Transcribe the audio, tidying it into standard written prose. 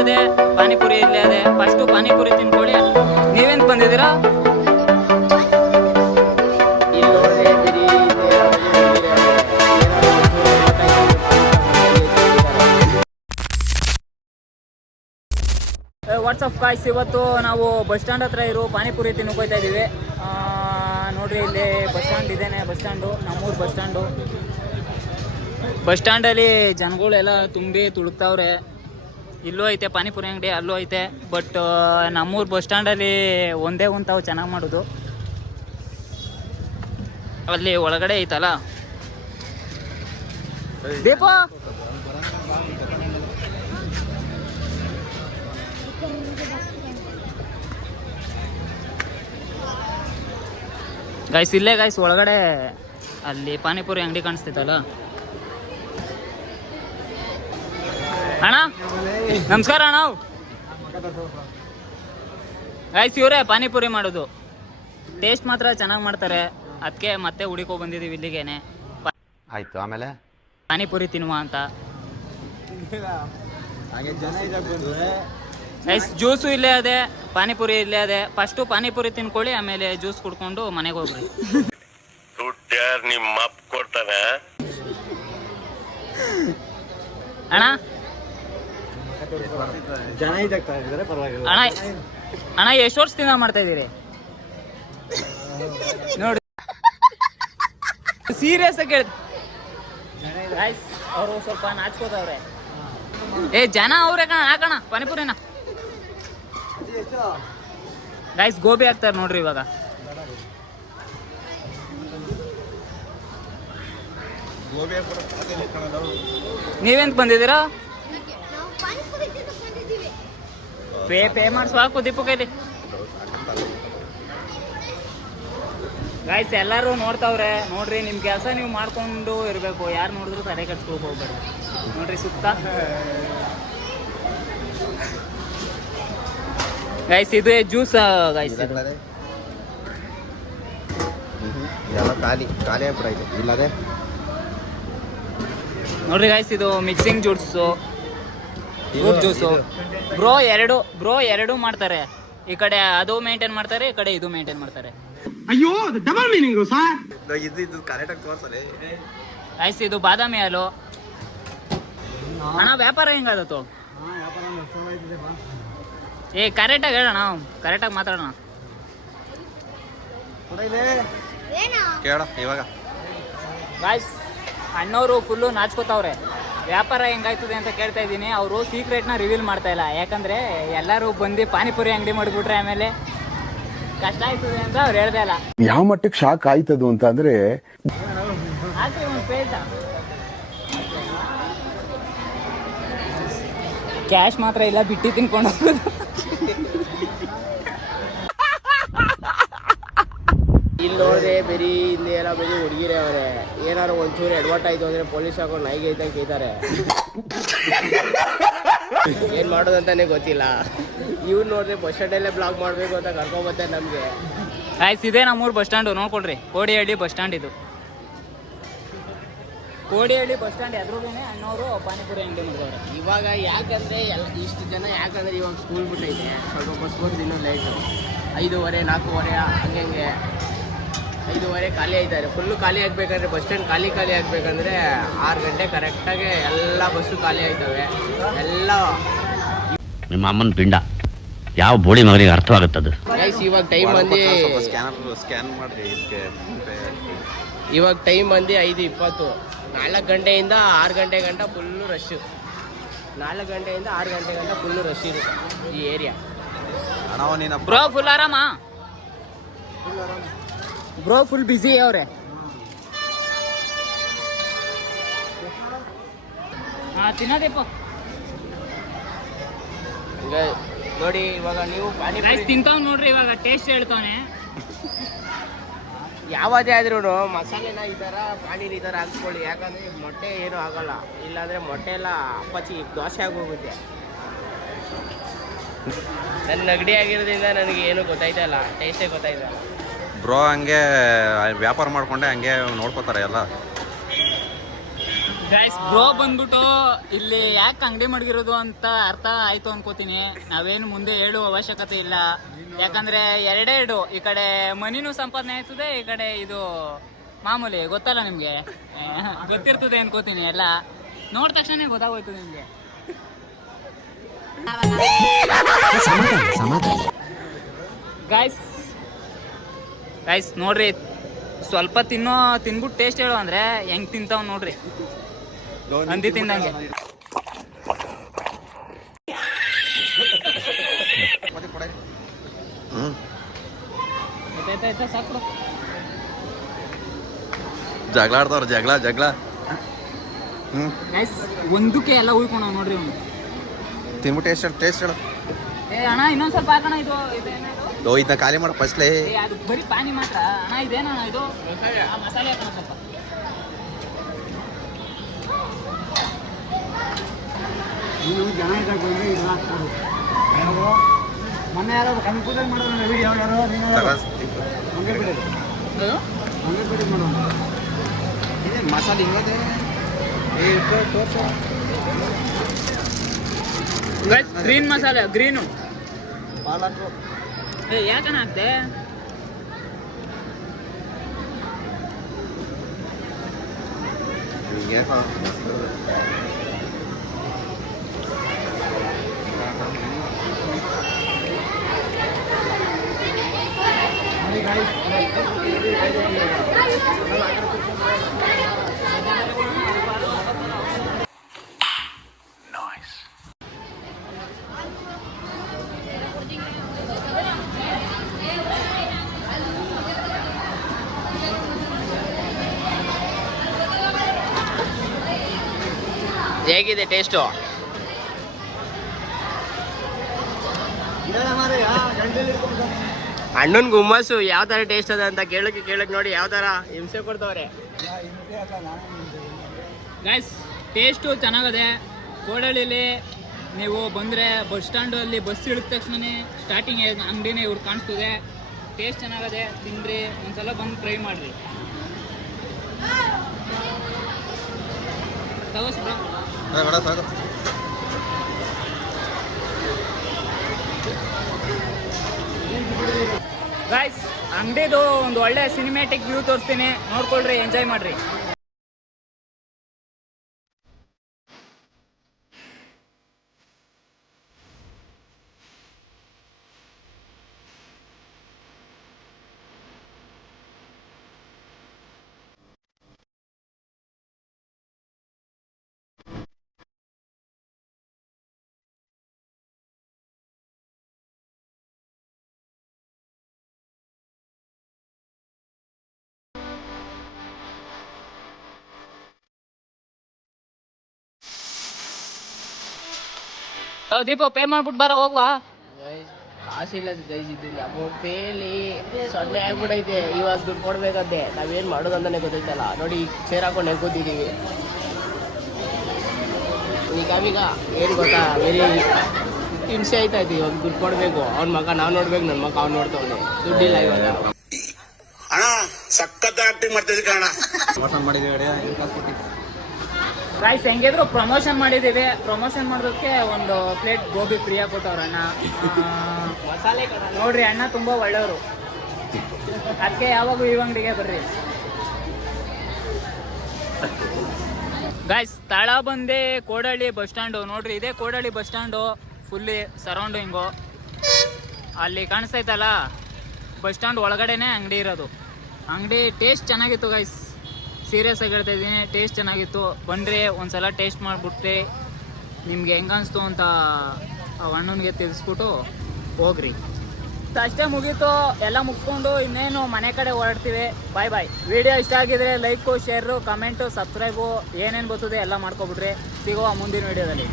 ಅದೇ, ಪಾನಿಪುರಿ ಇಲ್ಲೇ ಅದೇ. ಫಸ್ಟು ಪಾನಿಪುರಿ ತಿನ್ಕೊಳ್ಳಿ. ನೀವೆಂತ ಬಂದಿದ್ದೀರಾ? ವಾಟ್ಸಪ್ ಕಾಯ್ಸ್, ಇವತ್ತು ನಾವು ಬಸ್ ಸ್ಟ್ಯಾಂಡ್ ಹತ್ರ ಇರೋ ಪಾನಿಪುರಿ ತಿನ್ಕೋಯ್ತಾ ಇದ್ದೀವಿ. ನೋಡ್ರಿ, ಇಲ್ಲಿ ಬಸ್ ಸ್ಟ್ಯಾಂಡ್ ಇದೇನೆ. ಬಸ್ ಸ್ಟ್ಯಾಂಡು, ನಮ್ಮೂರು ಬಸ್ ಸ್ಟ್ಯಾಂಡು. ಬಸ್ ಸ್ಟ್ಯಾಂಡಲ್ಲಿ ಜನಗಳೆಲ್ಲ ತುಂಬಿ ತುಳುಕ್ತಾವ್ರೆ. ಇಲ್ಲೂ ಐತೆ ಪಾನಿಪುರಿ ಅಂಗಡಿ, ಅಲ್ಲೂ ಐತೆ. ಬಟ್ ನಮ್ಮೂರು ಬಸ್ ಸ್ಟ್ಯಾಂಡಲ್ಲಿ ಒಂದೇ ತಾವು ಚೆನ್ನಾಗಿ ಮಾಡೋದು. ಅಲ್ಲಿ ಒಳಗಡೆ ಐತಲ್ಲ ದೀಪ. ಗೈಸ್, ಇಲ್ಲೇ ಗೈಸ್ ಒಳಗಡೆ ಅಲ್ಲಿ ಪಾನಿಪುರಿ ಅಂಗಡಿ ಕಾಣಿಸ್ತೈತಲ್ಲ. ಅಣ್ಣ ನಮಸ್ಕಾರ ಅಣ್ಣ. ಗೈಸ್, ಇವರೇ ಪಾನಿಪುರಿ ಮಾಡೋದು. ಟೇಸ್ಟ್ ಮಾತ್ರ ಚೆನ್ನಾಗಿ ಮಾಡ್ತಾರೆ. ಅದಕ್ಕೆ ಮತ್ತೆ ಹುಡುಕೋ ಬಂದಿದ್ದೀವಿ ಇಲ್ಲಿಗೇನೆ. ಆಯ್ತು, ಆಮೇಲೆ ಪಾನಿಪುರಿ ತಿನ್ನುವ ಅಂತ. ಗೈಸ್, ಜ್ಯೂಸು ಇಲ್ಲೇ ಅದೇ, ಪಾನಿಪುರಿ ಇಲ್ಲೇ ಅದೇ. ಫಸ್ಟು ಪಾನಿಪುರಿ ತಿನ್ಕೊಳ್ಳಿ, ಆಮೇಲೆ ಜ್ಯೂಸ್ ಕುಡ್ಕೊಂಡು ಮನೆಗೆ ಹೋಗ್ರಿ. ನಿಮ್ಮ ಅಪ್ಪ ಕೊಡ್ತಾನೆ ಅಣ್ಣ. ಅಣ್ಣ ಎಷ್ಟು ವರ್ಷದಿಂದ ಮಾಡ್ತಾ ಇದ್ದೀರಿ? ನೋಡಿ, ಸೀರಿಯಸ್ ಆಗಿ ಕೇಳಿ. ಅವರು ಸ್ವಲ್ಪ ನಾಚ್ಕೋತವ್ರೆ. ಜನ ಅವ್ರೆ ಕಣ, ಹಾಕಣ ಪಾನಿಪುರಿನ. ಗೈಸ್, ಗೋಬಿ ಹಾಕ್ತಾರೆ ನೋಡ್ರಿ ಇವಾಗ. ನೀವೆಂತ ಬಂದಿದ್ದೀರಾ? ಪೇ ಮಾಡಿಸ್ವಾಕು ದೀಪು ಕೈಲಿ. ಗೈಸ್, ಎಲ್ಲರೂ ನೋಡ್ತಾವ್ರೆ. ನೋಡ್ರಿ, ನಿಮ್ಮ ಕೆಲಸ ನೀವು ಮಾಡ್ಕೊಂಡು ಇರಬೇಕು. ಯಾರು ನೋಡಿದ್ರು ತಲೆ ಕಟ್ಸ್ಕೊಳಕ್ ಹೋಗ್ಬೇಡಿ. ನೋಡ್ರಿ ಸುತ್ತ. ಗೈಸ್, ಇದು ಜ್ಯೂಸ್ ಗೈಸ್. ನೋಡ್ರಿ ಗೈಸ್, ಇದು mixing juice, fruit juice. Bro ಎರಡು ಮಾಡ್ತಾರೆ. ಈ ಕಡೆ ಅದು ಮೇಂಟೈನ್ ಮಾಡ್ತಾರೆ, ಈ ಕಡೆ ಇದು ಮೇಂಟೈನ್ ಮಾಡ್ತಾರೆ. ಅಯ್ಯೋ, ಡಬಲ್ ಮೀನಿಂಗ್ ಸರ್. ಇದು ಕರೆಕ್ಟಾಗಿ ತೋರಿಸಲಿ. ಗೈಸ್, ಇದು ಬಾದಾಮಿ ಹಾಲು. ಅಣ್ಣ, ವ್ಯಾಪಾರ ಹೆಂಗಾದತ್ತು? ಕರೆಕ್ಟಾಗಿ ಹೇಳೋಣ, ಕರೆಕ್ಟಾಗಿ ಮಾತಾಡೋಣ. ಕೇಳ ಇವಾಗ. ಗಾಯ್ಸ್, ಅಣ್ಣವರು ಫುಲ್ಲು ನಾಚ್ಕೋತಾವ್ರೆ. ವ್ಯಾಪಾರ ಹೆಂಗಾಯ್ತದೆ ಅಂತ ಕೇಳ್ತಾ ಇದ್ದೀನಿ. ಅವರು ಸೀಕ್ರೆಟ್ನ ರಿವೀಲ್ ಮಾಡ್ತಾ ಇಲ್ಲ. ಯಾಕಂದರೆ ಎಲ್ಲರೂ ಬಂದು ಪಾನಿಪುರಿ ಅಂಗಡಿ ಮಾಡಿಬಿಟ್ರೆ ಆಮೇಲೆ ಕಷ್ಟ ಆಯ್ತದೆ ಅಂತ ಅವ್ರು ಹೇಳ್ದೆ ಇಲ್ಲ. ಯಾವ ಮಟ್ಟಕ್ಕೆ ಶಾಕ್ ಆಯ್ತದು ಅಂತ ಅಂದ್ರೆ, ಹಾಕ್ರಿ ಒಂದು ಪೇಜ. ಕ್ಯಾಶ್ ಮಾತ್ರ ಇಲ್ಲ, ಬಿಟ್ಟು ತಿನ್ಕೊಂಡು ಹೋಗೋದು. ಇಲ್ಲಿ ನೋಡಿದ್ರೆ ಬರೀ ಹಿಂದೆ ಎಲ್ಲ ಬರೀ ಹುಡುಗಿರೇ ಅವರೇ. ಏನಾದ್ರು ಒಂಚೂರು ಎಡವಟ್ ಆಯ್ತು ಅಂದ್ರೆ ಪೊಲೀಸ್ ಹಾಕೊಂಡು ನಾಯಿಗೆ ಐತ ಕೇಳ್ತಾರೆ. ಏನ್ ಮಾಡೋದಂತಾನೆ ಗೊತ್ತಿಲ್ಲ. ಇವ್ರು ನೋಡಿದ್ರೆ ಬಸ್ ಸ್ಟ್ಯಾಂಡಲ್ಲೇ ಬ್ಲಾಕ್ ಮಾಡಬೇಕು ಅಂತ ಕರ್ಕೊಂಬರ್ತಾರೆ ನಮಗೆ. ಆಯ್ತು, ಇದೇ ನಮ್ಮೂರು ಬಸ್ ಸ್ಟ್ಯಾಂಡು ನೋಡ್ಕೊಳ್ರಿ. ಕೋಡಿಹಳ್ಳಿ ಬಸ್ ಸ್ಟ್ಯಾಂಡ್ ಇದು. ಕೋಡಿಹಳ್ಳಿ ಬಸ್ ಸ್ಟ್ಯಾಂಡ್ ಎದುರುಗೇನೆ ಅಣ್ಣವರು ಪಾನಿಪುರಿ ಅಂಗಡಿ ಮಾಡಿದವ್ರೆ. ಇವಾಗ ಯಾಕಂದ್ರೆ ಇಷ್ಟು ಜನ ಯಾಕಂದ್ರೆ ಇವಾಗ ಸ್ಕೂಲ್ ಬಿಟ್ಟೈತೆ, ಸ್ವಲ್ಪ ಬಸ್ ಬರೋದು ಇನ್ನೂ ಲೈಟು. 5:15 4:15 ಹಂಗೆ 5:15 ಖಾಲಿ ಆಯ್ತಾರೆ. ಫುಲ್ಲು ಖಾಲಿ ಆಗಬೇಕಂದ್ರೆ, ಬಸ್ ಸ್ಟ್ಯಾಂಡ್ ಖಾಲಿ ಆಗಬೇಕಂದ್ರೆ 6 ಗಂಟೆ ಕರೆಕ್ಟಾಗಿ ಎಲ್ಲ ಬಸ್ಸು ಖಾಲಿ ಆಯ್ತವೆ. ಎಲ್ಲ ನಿಮ್ಮ ಅಮ್ಮನ ಪಿಂಡ ಯಾವ ಬೋಳಿ ಮಗನಿಗೆ ಅರ್ಥವಾಗುತ್ತದು. ಇವಾಗ ಟೈಮ್ ಬಂದು ಸ್ಕ್ಯಾನ್ ಮಾಡಿ. ಇವಾಗ ಟೈಮ್ ಬಂದು 5:20. 4 ಗಂಟೆಯಿಂದ 6 ಗಂಟೆ ಗಂಟ ಫುಲ್ಲು ರಶ್ಶು. 4 ಗಂಟೆಯಿಂದ 6 ಗಂಟೆ ಗಂಟ ಫುಲ್ಲು ರಶ್ ಇರುತ್ತೆ ಈ ಏರಿಯಾ. ಬ್ರೋ ಫುಲ್ ಆರಾಮ? ಬ್ರೋ ಫುಲ್ ಬಿಸಿ ಅವ್ರೆ. ತಿನ್ನೋದಪ್ಪ. ನೋಡಿ, ಇವಾಗ ನೀವು ತಿಂತಾವ್ ನೋಡ್ರಿ. ಇವಾಗ ಟೇಸ್ಟ್ ಹೇಳ್ತಾನೆ. ಯಾವುದೇ ಆದ್ರೂ ಮಸಾಲೆನ ಈ ಥರ ಪಾನೀರ್ ಈ ಥರ ಹಾಕ್ಕೊಳ್ಳಿ. ಯಾಕಂದರೆ ಮೊಟ್ಟೆ ಏನೂ ಆಗೋಲ್ಲ. ಇಲ್ಲಾಂದರೆ ಮೊಟ್ಟೆ ಎಲ್ಲ ಅಪ್ಪಚ್ಚಿ ದೋಸೆ ಆಗೋಗುತ್ತೆ. ನನ್ನ ನೆಗಡಿ ಆಗಿರೋದ್ರಿಂದ ನನಗೆ ಏನೂ ಗೊತ್ತಾಯ್ತಾ ಇಲ್ಲ, ಟೇಸ್ಟೇ ಗೊತ್ತಾಯ್ತಾ ಇಲ್ಲ. ಬ್ರೋ ಹಂಗೆ ವ್ಯಾಪಾರ ಮಾಡ್ಕೊಂಡೆ ಹಂಗೆ ನೋಡ್ಕೋತಾರೆ ಎಲ್ಲ. ಗೈಸ್ ಬ್ರೋ ಬಂದ್ಬಿಟ್ಟು ಇಲ್ಲಿ ಯಾಕೆ ಅಂಗಡಿ ಮಡಗಿರೋದು ಅಂತ ಅರ್ಥ ಆಯ್ತು ಅನ್ಕೋತೀನಿ. ನಾವೇನು ಮುಂದೆ ಹೇಳುವ ಅವಶ್ಯಕತೆ ಇಲ್ಲ, ಯಾಕಂದ್ರೆ ಎರಡೆರಡು, ಈ ಕಡೆ ಮನಿನೂ ಸಂಪಾದನೆ ಆಯ್ತದೆ, ಈ ಕಡೆ ಇದು ಮಾಮೂಲಿ ಗೊತ್ತಲ್ಲ ನಿಮ್ಗೆ, ಗೊತ್ತಿರ್ತದೆ ಅನ್ಕೋತೀನಿ. ಎಲ್ಲ ನೋಡಿದ ತಕ್ಷಣ ಗೊತ್ತಾಗೋಯ್ತು ನಿಮ್ಗೆ. ಗೈಸ್ ನೋಡ್ರಿ, ಸ್ವಲ್ಪ ತಿನ್ಬಿಟ್ಟು ಟೇಸ್ಟ್ ಹೇಳು ಅಂದ್ರೆ ಹೆಂಗ್ ತಿಂತಾವ್ ನೋಡ್ರಿ, ಹಂದಿ ತಿಂದಂಗೆ. ಸಾಕು ಜಗಳ ಆಡ್ತಾವ್ರ, ಜಗಳ. ಒಂದಕ್ಕೆ ಎಲ್ಲ ಉಳ್ಕೊಂಡವ್ ನೋಡ್ರಿ ಅವ್ನು. ತಿನ್ಬಿಟ್ಟು ಟೇಸ್ಟ್ ಹೇಳು. ಅಣ್ಣ ಇನ್ನೊಂದ್ ಸ್ವಲ್ಪ ಹಾಕೋಣ. ಇದು ಇದನ್ನ ಖಾಲಿ ಮಾಡ ಫಸ್ಟ್ಲೇ. ಅದು ಬರೀ ಪಾನಿ ಮಾತ್ರ ಅಣ್ಣ. ಇದೇನ ಇದು ಮಸಾಲೆ ಹಾಕೋಣ ಸ್ವಲ್ಪ. ಮೊನ್ನೆ ಯಾರೋ ಕನ್ಫ್ಯೂಷನ್ ಮಾಡೋಣ ವಿಡಿಯೋ ಯಾರೋ ಮಸಾಲೆ ಹಿಂಗದೆ ಗ್ರೀನ್ ಮಸಾಲೆ, ಗ್ರೀನು ಯಾಕನ ಹಾಕ್ದೆ? ಹೇಗಿದೆ ಟೇಸ್ಟು? ಅಣ್ಣನ ಗುಮ್ಮಸ್ಸು ಯಾವ ಥರ ಟೇಸ್ಟ್ ಅದ ಅಂತ ಕೇಳಕ್ಕೆ ನೋಡಿ ಯಾವ ಥರ ಹಿಂಸೆ ಕೊಡ್ತವ್ರೆ. Guys taste ಚೆನ್ನಾಗದೆ. ಕೋಡಳ್ಳಿಲಿ ನೀವು ಬಂದರೆ ಬಸ್ ಸ್ಟ್ಯಾಂಡಲ್ಲಿ ಬಸ್ ಇಳಿದ ತಕ್ಷಣನೇ ಸ್ಟಾರ್ಟಿಂಗ್ ಅಂಗಡಿನೇ ಇವ್ರು ಕಾಣಿಸ್ತದೆ. ಟೇಸ್ಟ್ ಚೆನ್ನಾಗದೆ, ತಿನ್ನಿರಿ, ಒಂದ್ಸಲ ಬಂದು ಟ್ರೈ ಮಾಡಿರಿ. ತಗೋಸ್ ಬ್ರೋ. ಗೈಸ್ ಅಂಗಡಿದು ಒಂದು ಒಳ್ಳೆ ಸಿನಿಮ್ಯಾಟಿಕ್ ವ್ಯೂ ತೋರಿಸ್ತೀನಿ, ನೋಡ್ಕೊಳ್ರಿ, ಎಂಜಾಯ್ ಮಾಡ್ರಿ. ದೀಪ ಪೇ ಮಾಡ್ಬಿಟ್ಟು ಬರ ಹೋಗ್ವಾ. ಕಾಸಿಲ್ಲ ಗೈಸ್, ಇದ್ದೀನಿ ಅಮೌಂಟ್ ಪೇಲಿ ಸೊನ್ನೆ ಆಗ್ಬಿಟ್ಟೈತೆ. ಇವಾಗ ದುಡ್ಡು ಕೊಡ್ಬೇಕಂತೆ, ನಾವೇನು ಮಾಡೋದಂತಾನೆ ಗೊತ್ತೈತಲ್ಲ. ನೋಡಿ ಚೇರ್ ಹಾಕೊಂಡು ನೆಗ್ಗೋತಿದ್ದೀವಿ. ಈಗ ಏನು ಗೊತ್ತಾ, ವೆರಿ ಹಿಂಸೆ ಆಯ್ತಾಯ್ತು. ಇವಾಗ ದುಡ್ಡು ಕೊಡಬೇಕು, ಅವ್ನ ಮಗ ನಾವು ನೋಡ್ಬೇಕು, ನನ್ನ ಮಗ ಅವ್ನು ನೋಡ್ತವನೆ. ದುಡ್ಡಿಲ್ಲ ಇವಾಗ. ಅಣ್ಣ ಸಖತ್ ಆಕ್ಟಿಂಗ್ ಮಾಡ್ತಿದ್ದೆ ಕಣ. ಗೈಸ್ ಹೆಂಗಿದ್ರು ಪ್ರಮೋಷನ್ ಮಾಡಿದ್ದೀವಿ. ಪ್ರಮೋಷನ್ ಮಾಡೋದಕ್ಕೆ ಒಂದು ಪ್ಲೇಟ್ ಗೋಬಿ ಫ್ರೀಯಾಗಿ ಕೊಟ್ಟವ್ರ ಅಣ್ಣ. ಮಸಾಲೆ ನೋಡ್ರಿ, ಅಣ್ಣ ತುಂಬ ಒಳ್ಳೆಯವರು. ಅದಕ್ಕೆ ಯಾವಾಗೂ ಈ ಅಂಗಡಿಗೆ ಬರ್ರಿ. ಗೈಸ್ ತಳ ಬಂದೆ ಕೋಡಳ್ಳಿ ಬಸ್ ಸ್ಟ್ಯಾಂಡು. ನೋಡ್ರಿ, ಇದೇ Kodalli bus stand. Fully surrounding ಅಲ್ಲಿ ಕಾಣಿಸ್ತೈತಲ್ಲ, ಬಸ್ ಸ್ಟ್ಯಾಂಡ್ ಒಳಗಡೆನೆ ಅಂಗಡಿ ಇರೋದು. ಅಂಗಡಿ ಟೇಸ್ಟ್ ಚೆನ್ನಾಗಿತ್ತು ಗೈಸ್, ಸೀರಿಯಸ್ ಆಗಿ ಹೇಳ್ತಾ ಇದ್ದೀನಿ, ಟೇಸ್ಟ್ ಚೆನ್ನಾಗಿತ್ತು. ಬಂದರೆ ಒಂದ್ಸಲ ಟೇಸ್ಟ್ ಮಾಡಿಬಿಟ್ರೆ ನಿಮ್ಗೆ ಹೆಂಗನ್ನಿಸ್ತು ಅಂತ ಅಣ್ಣನಿಗೆ ತಿಳಿಸ್ಬಿಟ್ಟು ಹೋಗ್ರಿ. ಅಷ್ಟೇ ಮುಗೀತು, ಎಲ್ಲ ಮುಗಿಸ್ಕೊಂಡು ಇನ್ನೇನು ಮನೆ ಕಡೆ ಹೊರಡ್ತೀವಿ. ಬಾಯ್ ಬಾಯ್. ವಿಡಿಯೋ ಇಷ್ಟ ಆಗಿದ್ರೆ ಲೈಕು, ಶೇರು, ಕಮೆಂಟು, ಸಬ್ಸ್ಕ್ರೈಬು ಏನೇನು ಬರ್ತದೆ ಎಲ್ಲ ಮಾಡ್ಕೊಬಿಟ್ರಿ. ಸಿಗುವ ಮುಂದಿನ ವಿಡಿಯೋದಲ್ಲಿ.